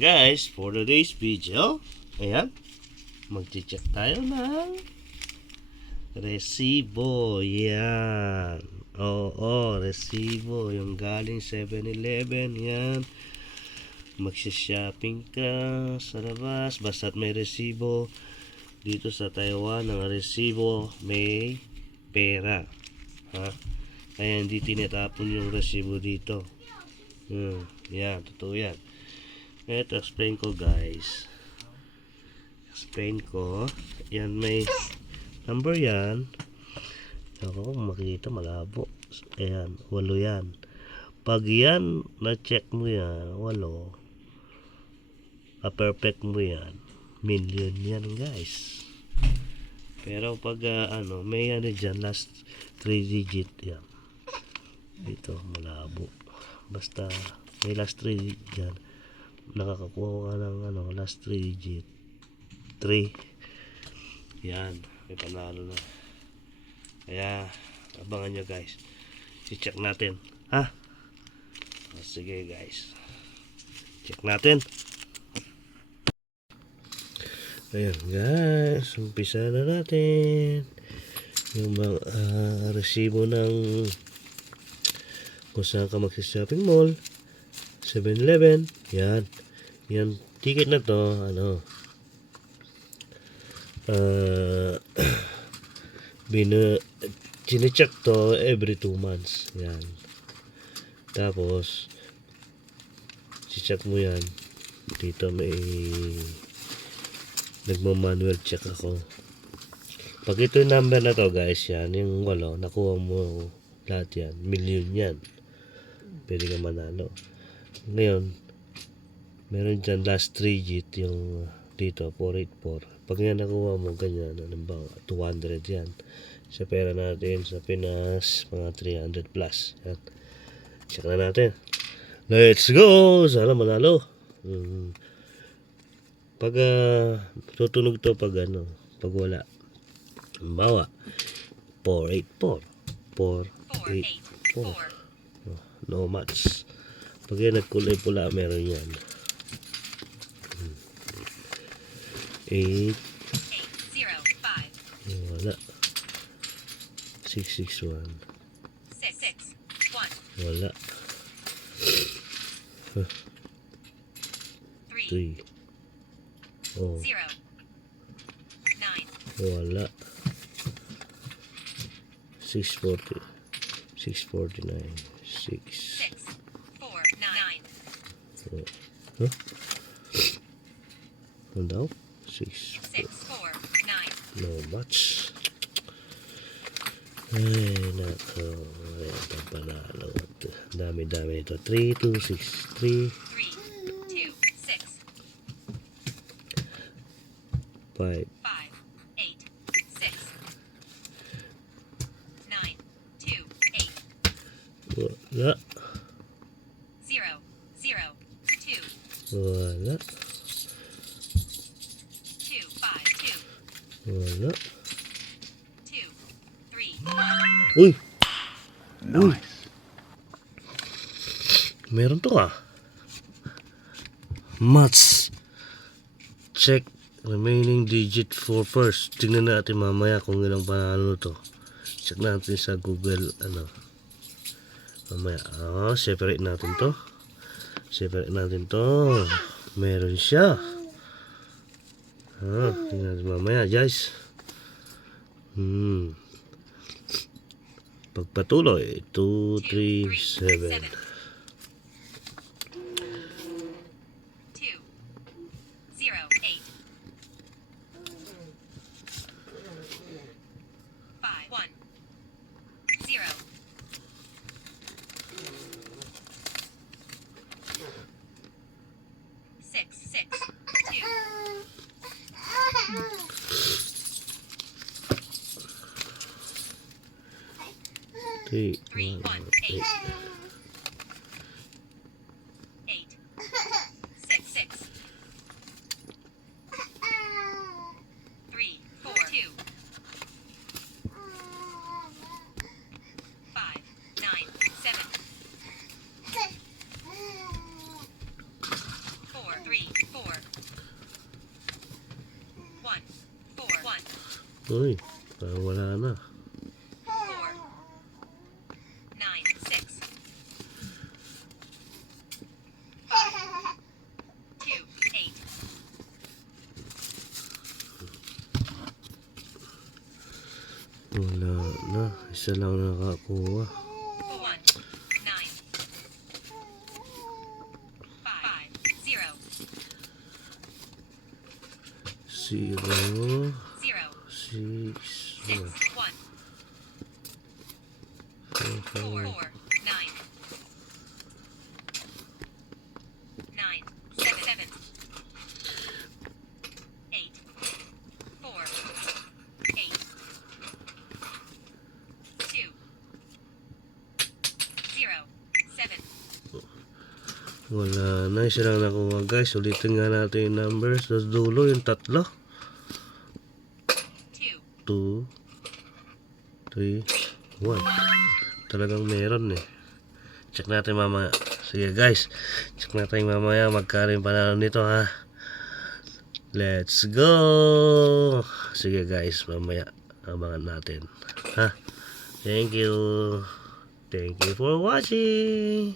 Guys, for today's video, ayan, mag-check tayo ng resibo. Yan. Oo, resibo. Yung galing 7-Eleven. Yan. Magsha-shopping ka sa labas. Basta't may resibo. Dito sa Taiwan, ang resibo may pera. Ha? Kaya hindi tinatapon yung resibo dito. Yan, totoo yan. Ito, explain ko guys. Explain ko. Yan, may number yan. Ako, makikita malabo. Ayan, 8 yan. Pag yan, na-check mo yan, 8. Perfect mo yan. Million yan guys. Pero pag may ano dyan, last 3 digit yan. Dito, malabo. Basta may last 3 digit yan. Nakakakuha ka ng last 3 digit 3. Yan, may panalo na. Kaya abangan nyo guys, i-check natin ha. Sige guys, check natin. Ayan guys, umpisa na natin yung mga resibo ng kung saan ka magsi-shopping mall, 7-Eleven. Yan. Yan. Ticket na to. Chine-check to every 2 months. Yan. Tapos, check mo yan. Dito may nagma-manual check ako. Pag ito yung number na to guys, yan. Yung 8, nakuha mo lahat yan. Million yan. Pwede ka manalo. Ngayon, meron dyan last 3 digit yung dito, 484. Pag nga nakuha mo ganyan, 200 yan. Sa pera natin sa Pinas, mga 300 plus. Yan. Check na natin. Let's go! Sana manalo. Pag tutunog to pag pag wala. Bawa, 484. 484. No match. Pag yan nagkulay pula, meron yan. 8 wala. 661 wala. 3 wala. 649 6 ano daw? 649 no match. Ay nako, panalo. Dami ito. 3263 5 wala. Wala. Wala. Uy! Nice. Meron to Match. Check remaining digit for first. Tingnan natin mamaya kung ilang panalo to. Check natin sa Google mamaya. Separate natin to. Meron siya. Tingnan natin mamaya guys. Pagpatuloy 237 3 1 8 3 3, 4. 1, 4, 1, Uy, parang wala na. 4, 9, 6. 5, 2, 8. Wala na. Isa lang nakakuha. 1, 9. 5, 0, 0, 0. 6, 6, 1, 4, 9. 9, 7, 7. 8, 4, 8. 2, 0, 7. Wala na. Isa lang nakuha guys. Ulitin nga natin yung numbers. Sa dulo yung tatlo. 2, 2, 3, 1. Talagang meron eh. Check natin mamaya. Sige guys. Check natin mamaya magkano yung panalo nito ha. Let's go! Sige guys. Mamaya abangan natin. Ha? Thank you. Thank you for watching.